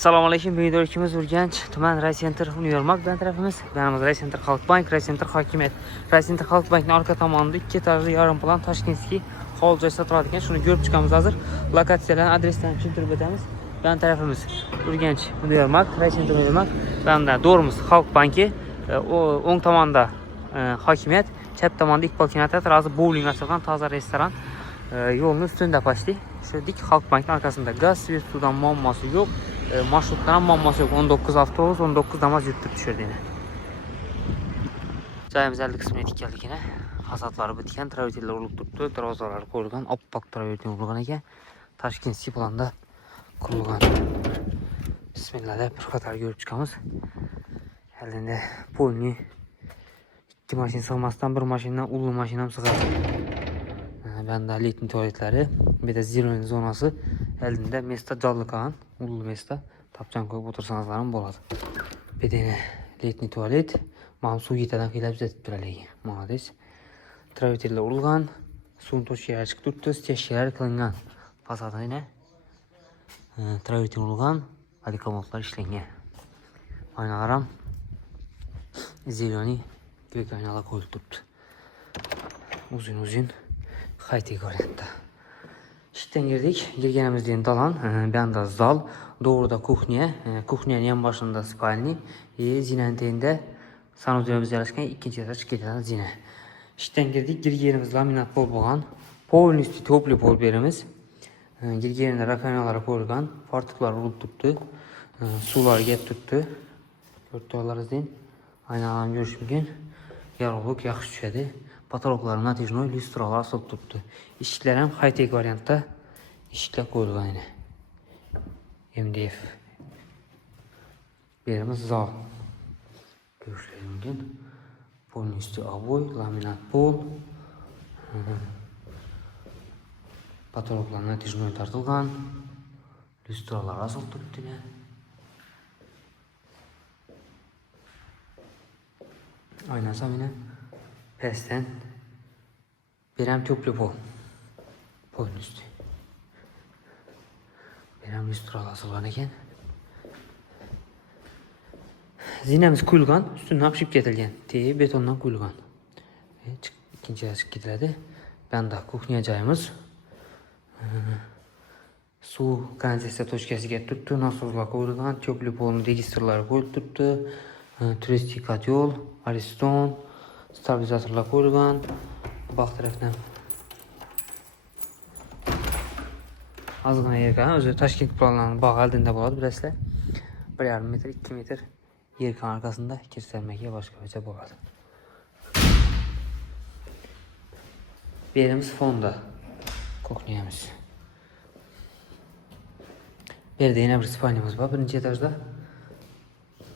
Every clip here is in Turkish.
Assalamu alaikum. Bu videoda ikimiz Urganch tuman Raycenter Univermak bilan tarafimiz. Yanımızda Raycenter Halkbank, Raycenter Hokimiyat. Raycenter Halkbankning orqa tomonida 2 etajli yarim plan Toshkentskiy hovli joy sotiladi ekan. Shuni ko'rib chiqamiz hozir. Lokatsiyalarni, adreslarni tushuntirib o'tamiz. Bilan tarafimiz Urganch Univermak, Raycenter Univermak. Bunda do'rimiz Halkbanki, o'ng tomonda Hokimiyat, chap tomonda Iqbol kinoteatri, hozir bowling ochilgan toza restoran. Yo'lning ustida pastdi. Shu dik Halkbankning orqasida gaz, svet, suvdan muammosi yo'q. Marşrutdan ham muammosi yo'q. 19 avtobus, 19 Damas yurtib tushirdi yana. Joyimiz 50 qismini yetib keldik yana. Hasadlari bitgan, travertinlar urilib turibdi, darvozalar qo'yilgan, oppoq travertin urilgan ekan. Toshkentskiy planda qurilgan. Bismillah deb bir qator ko'rib chiqamiz. Endi polni 2 mashina sig'masdan 1 mashinadan ulug' mashina ham sig'adi. Bunda letniy tuvaletlari, bir de zirveli zonası. Elinde mesta canlı kalan, ulul mesta. Tapcan koyup otursanızlar ham bo'ladi. Bir tane letniy tuvalet. Mana suv yetadan qilib zetib turaligi. Молодец. Travertinlar urilgan, suvni to'shqaga chiqib turibdi, steshkalar qilingan. Fasadida yana travertin urilgan, alikomodlar ishlangan. Aynalar ham zirveli ko'k aynalar qo'yilib turibdi. Uzun high-tech variantda. İşten girdik. Girgenimizden dalan, ben de zal. Doğruda kuchnya. Kuchnyanın yan başında spalni. Zinanteyinde sanuzörümüz yerleşken ikinci etaj gidilen zine. İşten girdik. Girgenimiz laminat pol boğan. Polun üstü toplu pol berimiz. Girgeninde rakamyaları koyulgan. Fartıklar ulup tuttu. Sular get tuttu. Görtüyorlarız aynalarını görüşmüken. Yarılık yaxşı düşedi. Patologların natijnoy lüstralar asılıp tuttu. İşikler hem high-tech variantta işikler koyulgan yine. MDF. Birimiz zal. Görüşlerimden. Polun üstü aboy, laminat pol. Patologların natijnoy tartılgan. Lüstralar asılıp tuttu yine. Oynasam yine. Pesten birem tüplü pol. Polun üstü. Birem lüstralar asılgan eken. Zinemiz kuyulgan. Üstünden hapşip ketilgen. Teyi betondan kuyulgan. İkinci açık gitiledi. Ben de kuchnya joyimiz. Su kanalizasiya to'shkasiga turibdi. Nasozlar qo'yilgan. Tüplü polning registrlari qo'yilib turibdi. Turistik kotyol, ariston, stabilizatorlar qo'yilgan. Baq tarafdan ozgina yerga, o'zi Toshkent planlarini bog' oldinda bo'ladi, bilasizlar. 1,5 metr, 2 metr yerkan arkasında kirselmek'e boshqacha bo'ladi. Berimiz fonda kuchnyamiz. Bu yerda yana bir spalnyamiz bor, birinchi etajda.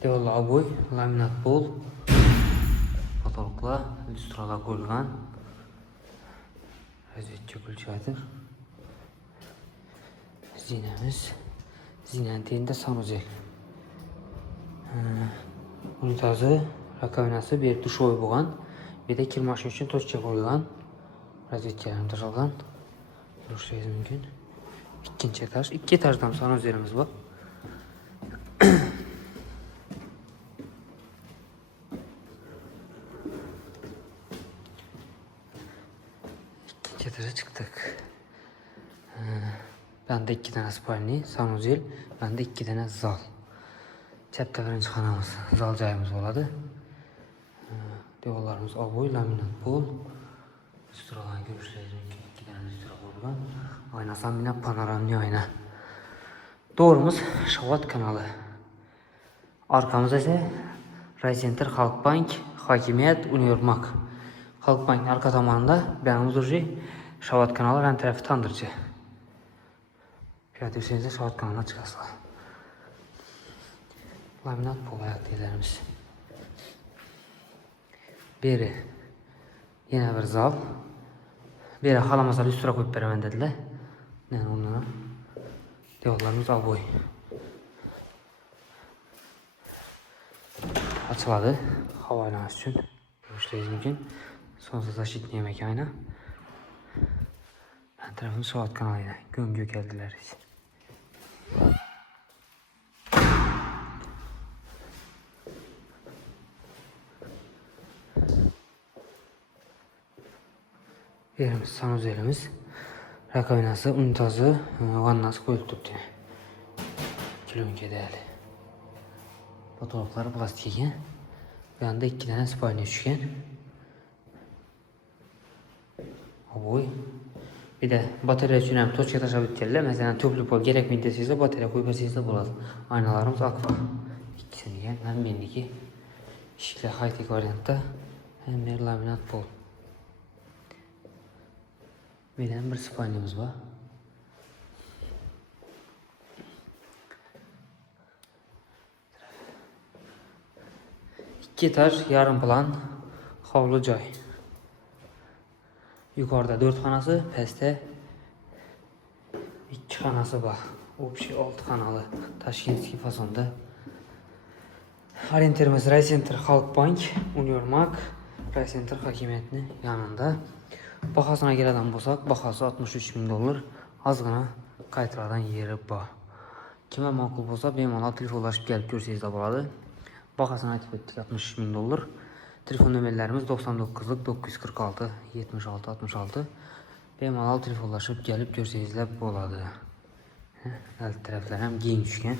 Devorlar aboy, laminat pol. Patologlar, lüstralar qo'yilgan. Razvedka kulchadir. Zinemiz. Zinanteyinde sanuzel. Unitazi, rakovinasi, bir yer dushoy bo'lgan. Bir de kirmashi uchun to'shcha qo'yilgan. Razvedkalarni tashalgan. Ko'rishingiz mumkin. Ikkinchi etaj, 2 etajdan sanuzelimiz bor. Etaja çıktık. Bende 2 tane spalni, sanuzel, bende 2 tane zal. Chapda birinchi xonamiz, zal joyimiz bo'ladi. Devorlarimiz aboy, laminat pol. Lüstralarni ko'rishingiz mumkin. 2 tane lüstra qo'yilgan. Oynasi ham panoramli oyna. Doğrumuz Şavat kanalı. Arkamızda ise Raycenter Halkbank, Hokimiyat, Univermak. Halkbank'ın arka tomonida beyanımız urji Şavat kanalı ran tarafı tandırıcı. Fiyat üstünüzde Şavat kanalına çıkarsınlar. Laminat pol ayak deylerimiz. Biri yine bir zal. Biri halamasa lüstra koyup beramen dediler. Yani onlara devorlarımız aboy. Açıladı. Hava aylaması için. Görüşleyiz mümkün. Sonsuz защитный mekana. Ben tarafım Şavat kanalıyla. Gömgök geldiler. Yerimiz, sanuzelimiz, rakovinası, unitazı, vannası koyup turibdi. Kilonka değerli. Fotoğrafları plastik ekan. Bu yanda 2 tane spalniya tushgan. Oy. Bir de batarya için hem toçka tashlab o'tganlar. Masalan, to'plab pol kerakmi desangizlar, batarya qo'yib bersangizlar bo'ladi. Aynalarimiz akfa. İkisini ham, hem mendiki eshiklar high-tech variantda, hem laminat pol. Benim bir spalnimiz var. İki etaj, yarım plan, havlu joy. Yukarıda 4 xonasi, pastda 2 xonasi bor. Общий 6 xonalı Tashkentskiy fasonda. Orienterimiz Raycenter Halkbank, Uniormark, Raycenter hokimiyatni yanında. Bahasına keladigan bo'lsak, bahasi 63 ming dollar. Ozgina qaytiradigan yeri bor. Kimga ma'qul bo'lsa, bemalol telefonlashib kelib ko'rsangizlar bo'ladi. Bahasını aytib o'tdik, 63 ming dollar. Telefon nömerlerimiz 99 946 76 66. Bemalol telefonlashib kelib ko'rsangizlar bo'ladi. Alt taraflar ham keng tushgan.